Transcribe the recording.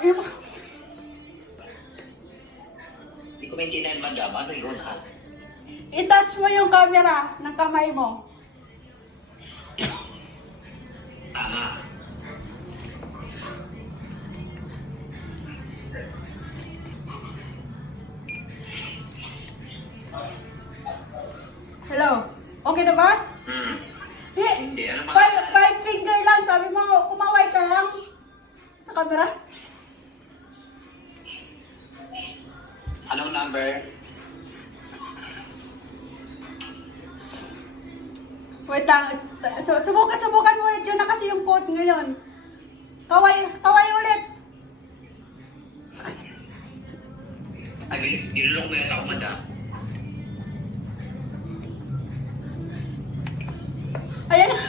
Hindi ko maintindihan, madam. Ano yun, ha? I-touch mo yung camera ng kamay mo. Tama. Hello? Okay na ba? Hindi, ano ba? Five finger lang. Sabi mo, kumaway ka lang sa camera. Anong number? Wait lang. Subukan mo ulit. Yun na kasi yung code ngayon. Kaway ulit. Ay, nilulok mo yata ako, madam. Ayan.